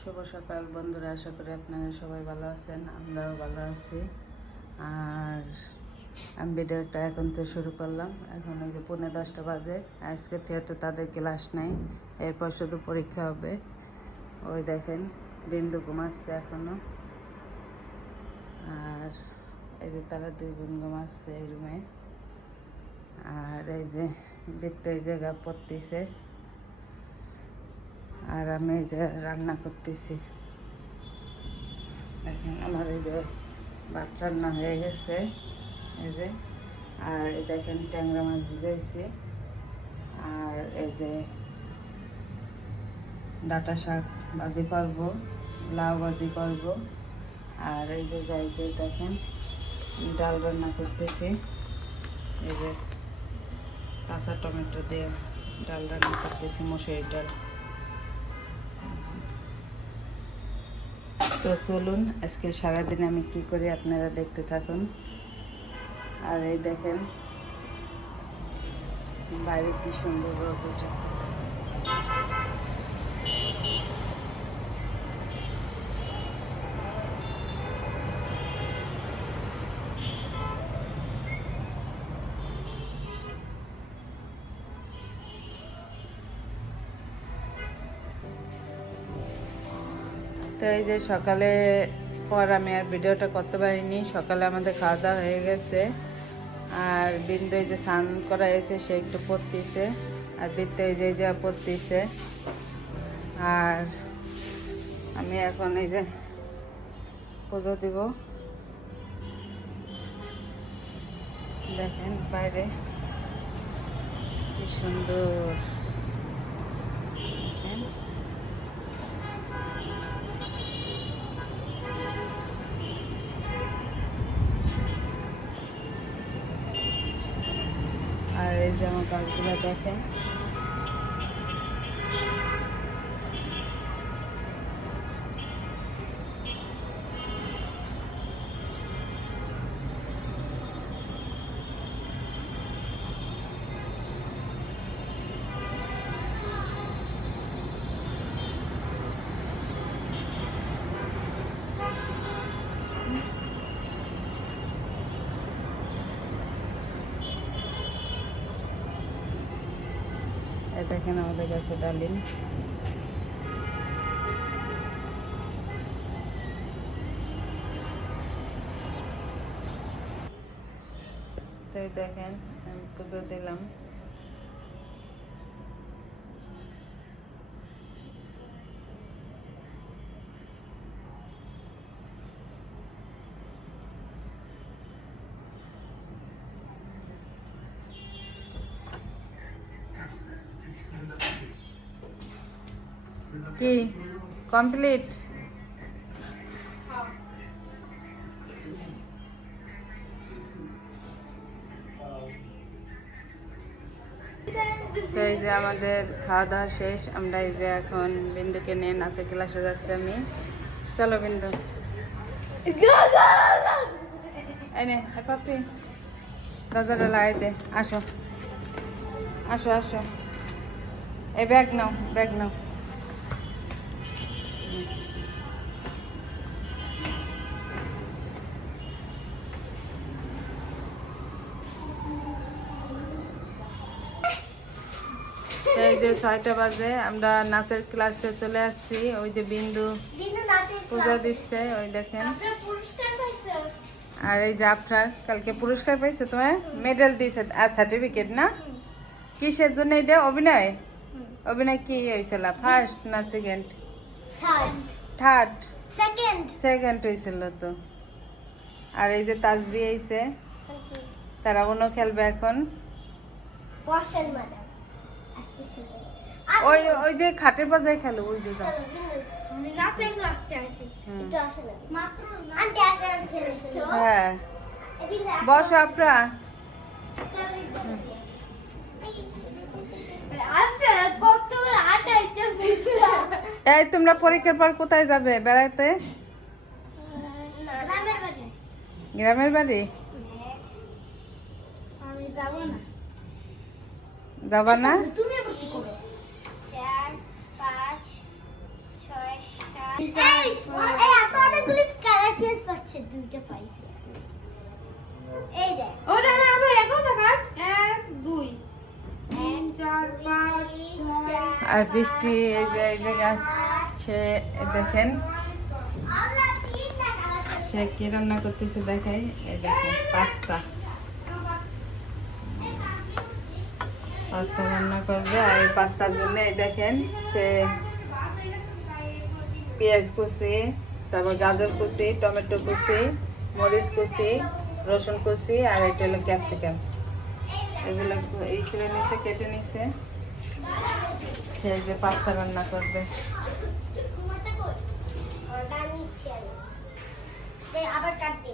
শুভ সকাল বন্ধুরা, আশা করি আপনারা সবাই ভালো আছেন, আমরাও ভালো আছি। আর আমি ভিডিওটা এখন তো শুরু করলাম। এখন এই যে 10:45 বাজে। আজকে যেহেতু তাদের ক্লাস নাই, এরপর শুধু পরীক্ষা হবে। ওই দেখেন বিন্দু ঘুমাচ্ছে এখনো। আর এই যে তারা দুই বোন ঘুমাচ্ছে এই রুমে। আর এই যে বৃত্ত এই জায়গা পড়তেছে, আর আমি এই যে রান্না করতেছি। দেখেন আমার এই যে ভাত রান্না হয়ে গেছে এই যে। আর এই দেখেন ট্যাংরা মাছ ভিজাইছি। আর এই যে ডাঁটা শাক ভাজি করবো, লাউ ভাজি করবো। আর এই যে দেখেন ডাল রান্না করতেছি। এই যে কাঁচা টমেটো দিয়ে ডাল রান্না করতেছি, মসুরির ডাল। তো চলুন আজকে সারাদিন আমি কি করি আপনারা দেখতে থাকুন। আর এই দেখেন বাইরে কি সুন্দর রোদ উঠেছে। তো এই যে সকালে পর আমি আর ভিডিওটা করতে পারিনি। সকালে আমাদের খাওয়া দাওয়া হয়ে গেছে। আর বিন্দু এই যে স্নান করা এসে সে একটু পড়তেছে, আর বৃত্তে এই যে পড়তেছে। আর আমি এখন এই যে পুজো দিব। দেখেন বাইরে কি সুন্দর। দেখেন আর এই যে আমার গাছগুলো দেখেন। এই দেখেন আমাদের গাছে ডালিম। তো দেখেন আমি পুজো দিলাম। কি কমপ্লিট? তো এই যে আমাদের খাওয়া দাওয়া শেষ। আমরা এই যে এখন বিন্দুকে নিয়ে নাচের ক্লাসে যাচ্ছি আমি। চলো বিন্দু, এনে পাপি দরজাটা লাই দে। আসো আসো আসো, এই ব্যাগ নাও, ব্যাগ নাও। এই যে 6টা বাজে, আমরা নাচের ক্লাসে চলে আসছি। ওই যে বিন্দু পূজা দিচ্ছে, ওই দেখেন। আর এই যে আপনার কালকে পুরস্কার পাইছে, তোমার মেডেল দিয়েছে আর সার্টিফিকেট না? কিসের জন্য এটা? অভিনয়? অভিনয় কি হয়েছিল, ফার্স্ট না সেকেন্ড? থার্ড। সেকেন্ড হয়েছিল তো। আর এই যে তাজবি আইছে, তারা অন্য খেলবে এখন। ওই ওই যে খাটের বাজায় খেলো, ওই যে হ্যাঁ বসো আপনারা। এই তোমরা পরীক্ষার পর কোথায় যাবে বেড়াতে? গ্রামের বাড়ি? যাবা না? এই আপনারা অনেকগুলি কালার চেঞ্জ করছে, দুইটা পাইছে। এই দেখ ওটা আমরা এখন টাকা 1 2 3 4 5 6 আর বৃষ্টি এই যে এই জায়গায় সে দেখেন আমরা তিনটা কালার সে কি রান্না করতেছে দেখাই। এই দেখেন পাস্তা পাস্তা রান্না করবে। আর এই পাস্তার জন্য এই দেখেন সে পেঁয়াজ কুচি, তারপর গাজর কুচি, টমেটো কুচি, মরিচ কুচি, রসুন কুচি, আর এটা হলো ক্যাপসিকাম, এগুলো এই করে নিচে কেটে নিছে। সে যে পাস্তা রান্না করবে। তোমারটা কই? ওটা নিচ্ছি আমি। দেখ আবার কাট দে।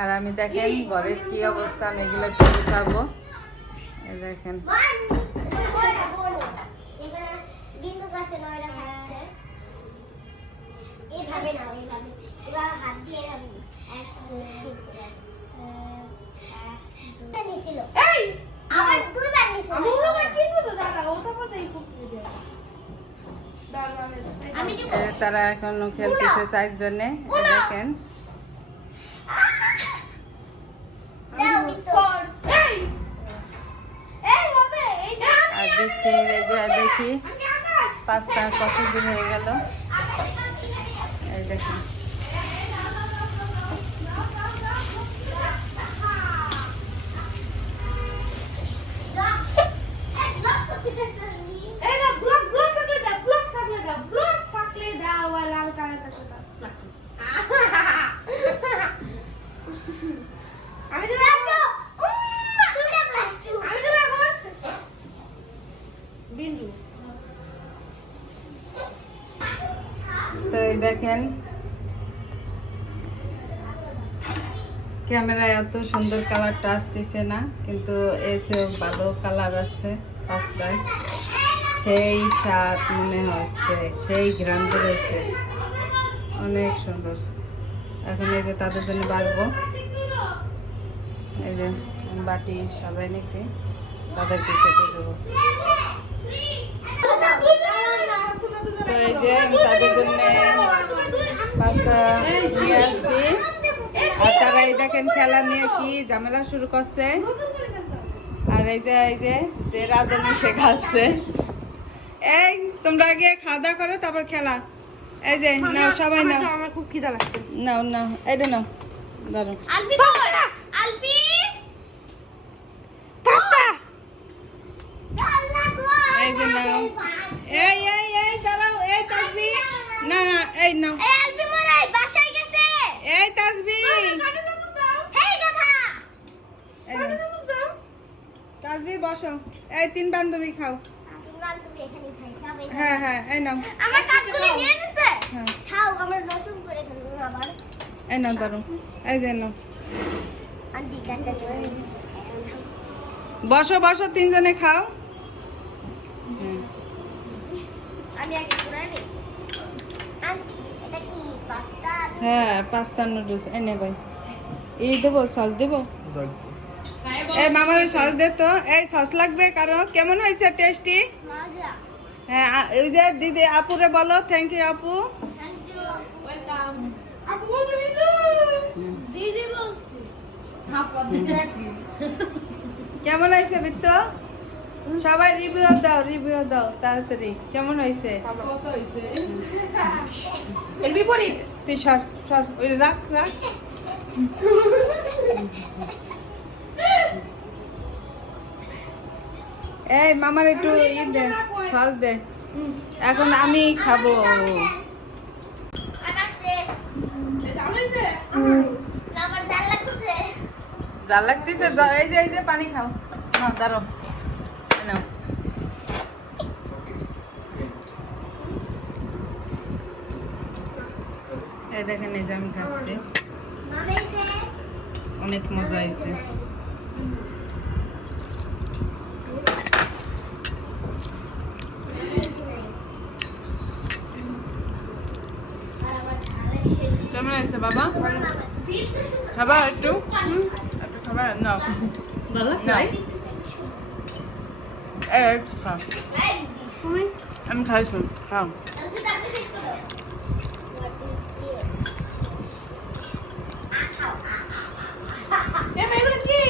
আর আমি দেখেন ঘরের কি অবস্থা, আমি এগুলো একটু গুছাবো। এই দেখেন এখানে বিন্দু গাছে নয়টা খাচ্ছে। এইভাবে না, এইভাবে এবার হাত দিয়ে আমি এক দুই নিছিল। এই আবার দুইবার নিছিল। আমি ওটা কিনবো তো দাদা, ওটা পড়তেই খুব দিয়ে আমি দিব। এই যে তারা এখনো খেলতেছে চারজনে। এই দেখেন দাও ভিতর। এই এই হবে এই যে আর বৃষ্টি এই যে দেখি পাস্তা কত দূর হয়ে গেল। এই দেখেন এই না ব্লক থাকলে দাও আর লাল কালার থাকলে দাও। আমি দেব আমি দেব এখন বিন্দু। তো এই দেখেন ক্যামেরায় এত সুন্দর কালারটা আসতেছে না, কিন্তু এর চেয়ে ভালো কালার আসছে পাস্তায়। সেই স্বাদ মনে হচ্ছে, সেই ঘ্রাণ বেরোচ্ছে, অনেক সুন্দর। এখন এই যে তাদের জন্য বাড়বো। এই যে আমি বাটি সাজাই নিছি, তাদেরকে খেতে দেবো। তো এই যে আমি তাদের জন্য পাস্তা নিয়ে আসছি। আর তারা এই দেখেন খেলা নিয়ে কি ঝামেলা শুরু করছে। আর এই যে রাজনী শেখাচ্ছে। এই তোমরা আগে খাওয়া দাওয়া করো, তারপর খেলা। এই যে নাও সবাই নাও, আমার খুব খিদা লাগছে। নাও নাও এটা নাও, ধরো আলফি কই? আলফি পাস্তা আল্লাহ গো। এই যে নাও। এই দাঁড়াও, এই তাসবি না না, এই নাও। এই আলফি মরাই বাসায় গেছে। এই তাসবি হেই গাধা। এই নাও। তাসবি বসো। এই তিন বান্ধবী খাও। তোমরা তুমি এখানে খাই সবাই। হ্যাঁ হ্যাঁ এই নাও। আমার কাপগুলো নিয়ে নিছে। হ্যাঁ খাও, আমরা নতুন করে খেলবো আবার। এই নাও ধরো, এই যে নাও। আন্টি কাটা চলে। বসো বসো, তিনজনে খাও। হুম। আমি আগে পুরা নেই। আন্টি এটা কি পাস্তা? হ্যাঁ পাস্তা নুডলস এনে ভাই। এই দেবো, সস দেবো। এই মামার সস দে তো। এই সস লাগবে কারো? কেমন হয়েছে টেস্টি? মজা। হ্যাঁ ওই যে দিদি আপুরে বলো থ্যাংক ইউ আপু। Thank you. ওয়েলকাম। আপু বলবে বিন্দু। দিদি বলছি। কেমন হয়েছে বিত্ত? সবাই রিভিউ দাও তাড়াতাড়ি। কেমন হয়েছে? এর বিপরীত তুই সর সর, ওই রাখ। এই মামার একটু ই দে, সস দে। এখন আমি খাবো। আমার শেষ। জামাইছে আমার জাল লাগছে। যা লাগতেছে এই যে পানি খাও। হ্যাঁ দাঁড়ো, এই নাও। এই দেখেন এই যে আমি খাচ্ছি, মামাইতে অনেক মজা হয়েছে। আর আমার ঝালে শেষ। কেমন হয়েছে বাবা? বিন্দু শুধু খাবার একটু? একটু খাবার নাও। ভালো নাও। একটু খাও। এই আমি খাইছি, খাও। আলফি তাকে শেষ করো। এ মেয়ে, এগুলো কি?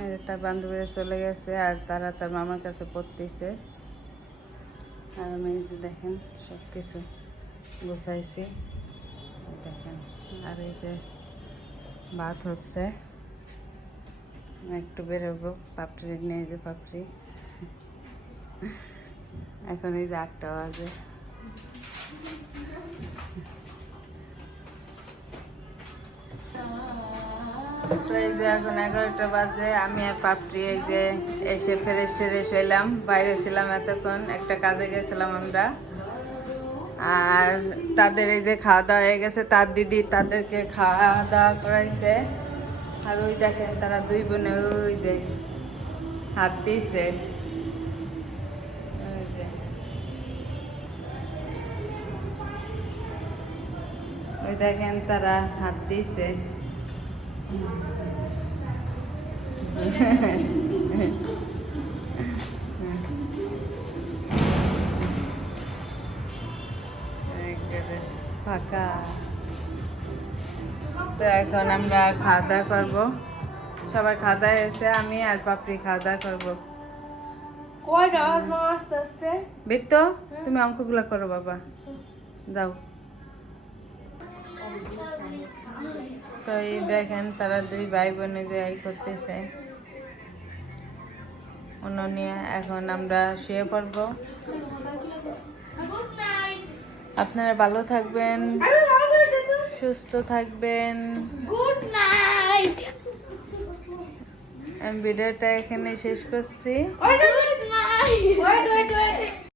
এই যে তার বান্ধবীরা চলে গেছে আর তারা তার মামার কাছে পড়তেছে। আর আমি এই যে দেখেন সব কিছু গুছাইছি দেখেন। আর এই যে ভাত হচ্ছে, আমি একটু বেরোবো পাপড়ি নিয়ে, যে পাপড়ি এখন এই যে 8টা বাজে। তো এই যে এখন 11টা বাজে, আমি আর পাপড়ি এই যে এসে ফ্রেশ ট্রেশ হইলাম। বাইরে ছিলাম এতক্ষণ, একটা কাজে গেছিলাম আমরা। আর তাদের এই যে খাওয়া দাওয়া হয়ে গেছে, তার দিদি তাদেরকে খাওয়া দাওয়া করাইছে। আর ওই দেখেন তারা দুই বোনে ওই যে হাত দিয়েছে, ওই যে ওই দেখেন তারা হাত দিয়েছে। একেবারে ফাঁকা। তো এখন আমরা খাওয়া দাওয়া করবো, সবাই খাওয়া দাওয়া হয়েছে, আমি আর পাপড়ি খাওয়া দাওয়া করবো। কয়টা বাজলো আস্তে আস্তে? বিত্ত তুমি অঙ্কগুলো করো বাবা, যাও। তো এই দেখেন তারা দুই ভাই বোনে যে এই করতেছে অন্য নিয়ে। এখন আমরা শুয়ে পড়বো। আপনারা ভালো থাকবেন, সুস্থ থাকবেন। Good night. আমি ভিডিওটা এখানে শেষ করছি। Good night.